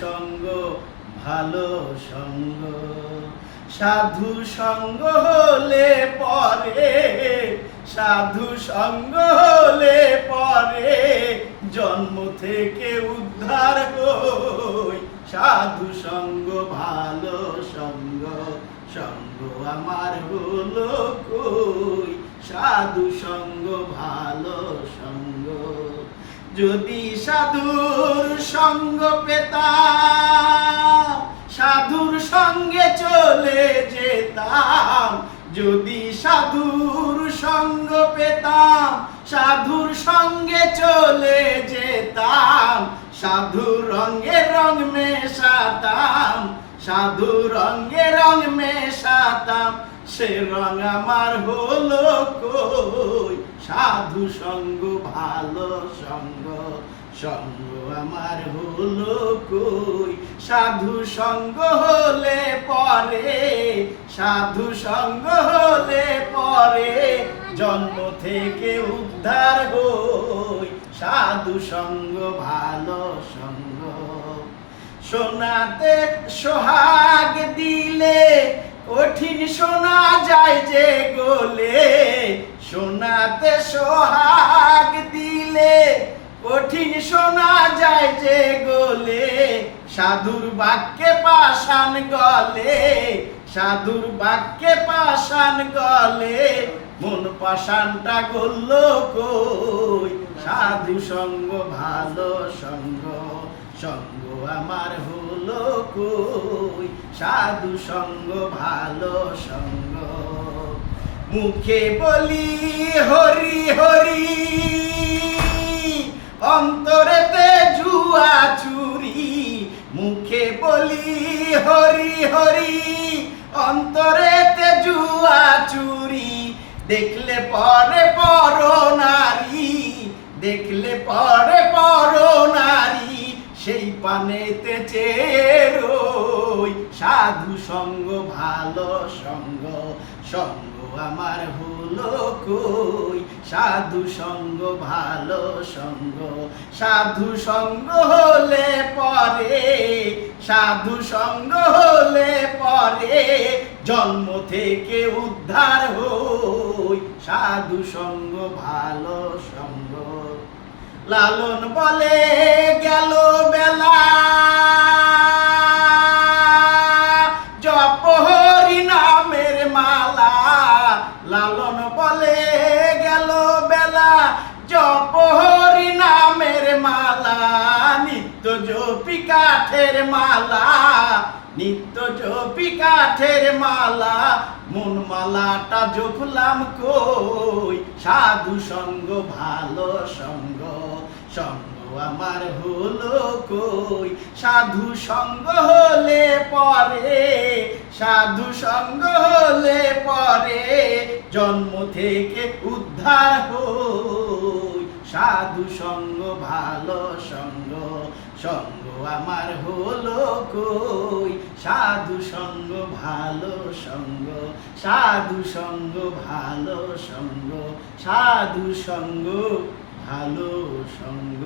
সঙ্গ, ভালো সঙ্গ। সাধু সঙ্গ হলে পরে, সাধু সঙ্গ হলে পরে জন্ম থেকে উদ্ধার হই। সাধু সঙ্গ, ভালো সঙ্গ সঙ্গ আমার হলো কই? সাধু সঙ্গ, ভালো সঙ্গ। যদি সাধুর সঙ্গ পেতাম সাধুর সঙ্গে চলে যেতাম। যদি সাধুর সঙ্গ পেতাম, সাধুর সঙ্গে চলে যেতাম। সাধুর রঙে রং মেশাতাম সাধু রঙে রং মেশাতাম। সে আমার হলো কই? সাধু সঙ্গ, ভালো সঙ্গ সঙ্গ আমার হলো কই? সাধু সঙ্গ হলে পরে, সাধু সঙ্গ হলে পরে জন্ম থেকে উদ্ধার হই। সাধু সঙ্গ, ভালো সঙ্গ, সোনাতে সোহাগ দিলে কঠিন শোনা যায় যে গোলে সোনাতে সোহাগ দিলে। কঠিন শোনা যায় যে গোলে সাধুর বাক্যে পাষাণ গলে, সাধুর বাক্যে পাষাণ গলে। মন পাষাণটা গল্ল কই? সাধু সঙ্গ, ভালো সঙ্গ সঙ্গ আমার হলো কই? সাধু সঙ্গ, ভালো সঙ্গ। মুখে বলি, হরি হরি। অন্তরেতে জুয়া চুরি। মুখে বলি, হরি হরি। অন্তরেতে জুয়া চুরি। দেখলে পরে পর নারী দেখলে পরে পানেতে চেরোই। সাধু সঙ্গ, ভালো সঙ্গ সঙ্গ আমার হলো কই? সাধু সঙ্গ, ভালো সঙ্গ, সাধু সঙ্গ হলে পরে, সাধু সঙ্গ হলে পরে জন্ম থেকে উদ্ধার হই। সাধু সঙ্গ, ভালো সঙ্গ, লালন বলে কাঠের মালা, নিত্য জপি কাঠের মালা, মন মালাটা জপলাম কই? সাধু সঙ্গ, ভালো সঙ্গ সঙ্গ আমার হলো কই? সাধু সঙ্গ হলে পরে, সাধু সঙ্গ হলে পরে, জন্ম থেকে উদ্ধার হই। সাধু সঙ্গ, ভালো সঙ্গ সঙ্গ আমার হলো কই? সাধু সঙ্গ, ভালো সঙ্গ, সাধু সঙ্গ, ভালো সঙ্গ, সাধু সঙ্গ, ভালো সঙ্গ।